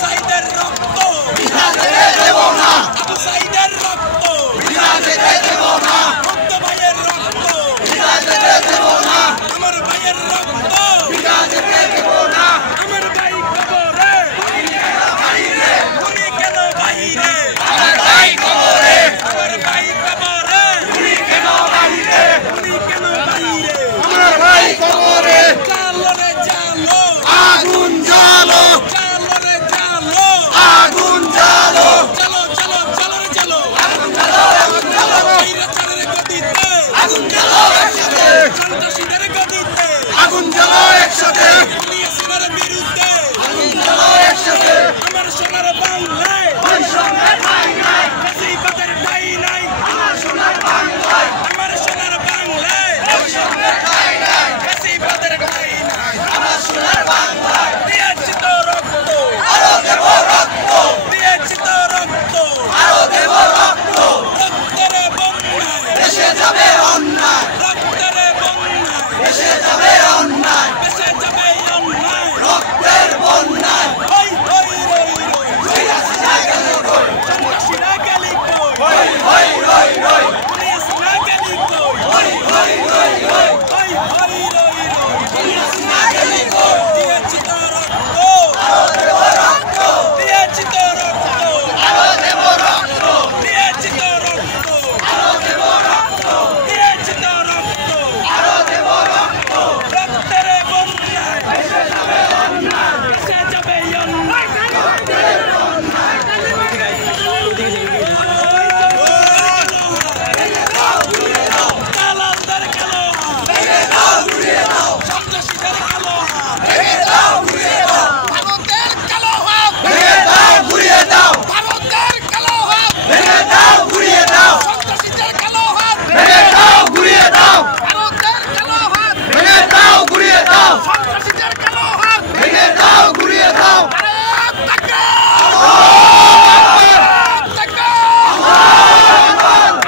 সাইদের রক্ত বিনা যেতে দেব না, আবু সাইদের রক্ত বিনা যেতে দেব না, মুক্ত ভাইয়ের রক্ত বিনা যেতে দেব না, আমার ভাইয়ের রক্ত বিনা যেতে দেব না। আমার ভাই কবরে উনি কেন বাহিরে আমার ভাই কবরে, আমার ভাই কবরে উনি কেন বাহিরে? উনি কেন বাহিরে আমার ভাই কবরে চালো রে চালো আগুন জ্বালো, চালো রে চালো আগুন জ্বালো, চলো চলো চলো রে চলো আগুন জ্বালো, আগুন জ্বালো, ভাইরা চালের গদিতে আগুন জ্বালো একসাথে, সন্ত্রাসীদের গদিতে আগুন জ্বালো একসাথে, পুলিশ সোনার বিরুদ্ধে আগুন জ্বালো একসাথে। আমার সোনার বাংলায় বৈষম্যের ঠাঁই নাই, বেশিবাদের ঠাই নাই আমার সোনার বাংলায় আমার সোনার বাংলায় বৈষম্যের ঠাঁই নাই, বেশিবাদের ঠাই নাই আমার সোনার বাংলায় দিয়েছি তো রক্ত আরো দেব রক্ত, দিয়েছি তো রক্ত আরো দেব রক্ত। রক্তের বন্যায় দেশে যাবে অন্যায়, রক্তের বন্যায় দেশে যাবে অন্যায়, বেঁচে যাবে অন্যায় রক্তের বন্যায়। হই হই রই রই হইয়াছিনা গেল কই, সন্ত্রাসীরা গেলি কই হই হই রই রই, পুলিশ না গেলি কই হই হই রই রই, হই হই রই রই হইয়াছিনা গেল কই। দিয়েছি তো রক্ত আরো দেব রক্ত, দিয়েছি তো রক্ত আরো দেব রক্ত, দিয়েছি তো রক্ত আরো দেব রক্ত, দিয়েছি তো রক্ত আরো দেব রক্ত। রক্তের বন্যায় দেশে যাবে অন্যায়, বেঁচে যাবে অন্যায় দালালদের কালো হাত ভেঙে দাও, ঘুরিয়ে দাও, সন্ত্রাসীদের কালো হাত ভেঙে দাও, ঘুরিয়ে দাও, ভারতের কালো হাত ভেঙে দাও, ঘুরিয়ে দাও, ভারতের কালো হাত ভেঙে দাও, ঘুরিয়ে দাও, সন্ত্রাসীদের কালো হাত ভেঙে দাও, ঘুরিয়ে দাও, ভারতের কালো হাত ভেঙে দাও, ঘুরিয়ে দাও, সন্ত্রাসীদের কালো হাত ভেঙে দাও, ঘুরিয়ে দাও। আরে টাকা টাকা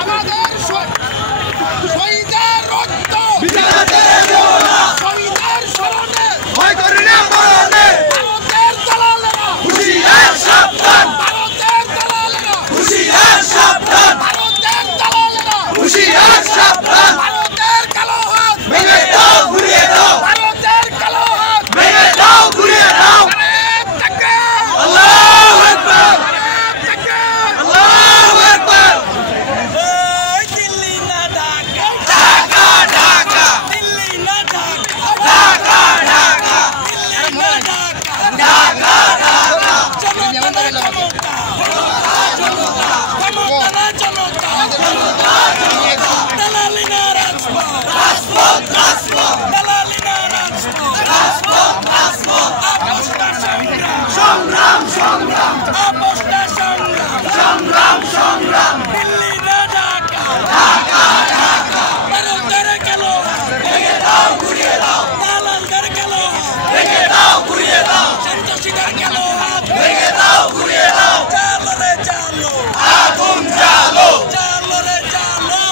আমাদের শহীদের রক্ত বিনা যেতে দেব না, শহীদের স্মরণে ভয় করি না মরণে, ভারতের দালালেরা হুঁশিয়ার সাবধান, ভারতের দালালেরা হুঁশিয়ার সাবধান, ভারতের দালালেরা হুঁশিয়ার সাবধান। ভারতের কালো হাত ভেঙে দাও, ঘুরিয়ে দাও, ভারতের কালো হাত ভেঙে দাও, ঘুরিয়ে দাও। আরে টাকা আল্লাহু আকবার, টাকা আল্লাহু আকবার। ওই দিল্লি না ঢাকা ঢাকা, ঢাকা, দিল্লি না ঢাকা ঢাকা, ঢাকা, দিল্লি না ঢাকা ঢাকা, ঢাকা। জনতা না ক্ষমতা ক্ষমতা না জনতা দালালি না রাজপথ রাজপথ, রাজপথ, দালালি না রাজপথ রাজপথ, রাজপথ। আপোষটা সংগ্রাম সংগ্রাম, সংগ্রাম, আপোষটা সংগ্রাম সংগ্রাম, সংগ্রাম। দিল্লি না ঢাকা ঢাকা, ঢাকা, ভারতের কালো হাত ভেঙে দাও, ঘুরিয়ে দাও, দালালদের কালো হাত ভেঙে দাও, ঘুরিয়ে দাও, সন্ত্রাসীদের কালো হাত ভেঙে দাও, ঘুরিয়ে দাও। চালো রে চালো আগুন জ্বালো, চালো রে চালো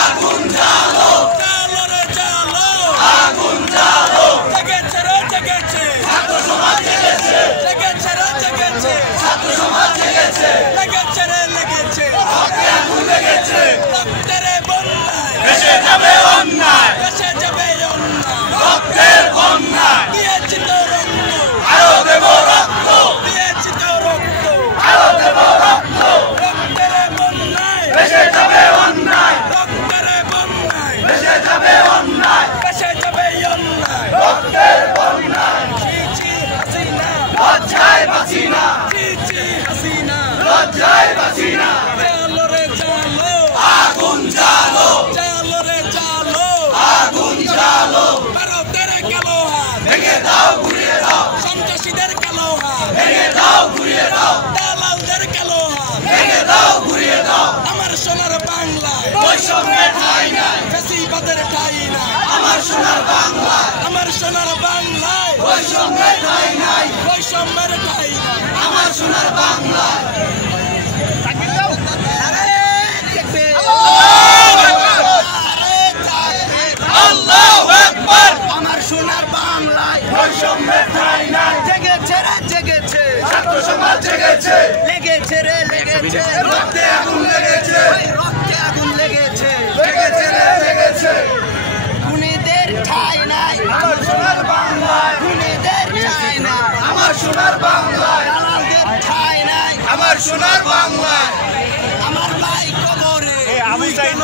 আগুন জ্বালো, চালো রে চালো আগুন জ্বালো। জেগেছে রে জেগেছে ছাত্র সমাজ জেগেছে, জেগেছে রে জেগেছে ছাত্র সমাজ জেগেছে, লেগেছে রে লেগেছে রক্তে আগুন লেগেছে। রক্তের বন্যায় দেশে যাবে অন্যায়, বেঁচে যাবে অন্যায় রক্তের বন্যায়। দিয়েছি তো রক্ত আরো দেব রক্ত, দিয়েছি তো রক্ত আরো দেব রক্ত। রক্তের বন্যায় দেশে যাবে অন্যায়, রক্তের বন্যায় দেশে যাবে অন্যায়, বেঁচে যাবে অন্যায় রক্তের বন্যায়। ছি ছি হাসিনা লজ্জায় বাঁচি না, ছি ছি হাসিনা লজ্জায় বাঁচি না। চালো রে চালো আগুন জ্বালো, চালো রে চালো আগুন জ্বালো, ভারতের কালো হাত ভেঙে দাও, ঘুরিয়ে দাও, সন্ত্রাসীদের কালো হাত ভেঙে দাও, ঘুরিয়ে দাও, দালালদের কালো হাত ভেঙে দাও, ঘুরিয়ে দাও। আমার সোনার বাংলায় বৈষম্যের ঠাঁই নাই, বেশিবাদের ঠাই নাই আমার সোনার বাংলায় আমার সোনার বাংলায় বৈষম্যের ঠাঁই নাই, বৈষম্যের ঠাই নাই আমার সোনার বাংলায়। আল্লাহু আকবার। আমার সোনার বাংলায় বৈষম্যের ঠাঁই নাই, জেগেছে রে জেগেছে ছাত্র সমাজ আমার সোনার বাংলায় আমার ভাই কবরে আবু সাইদ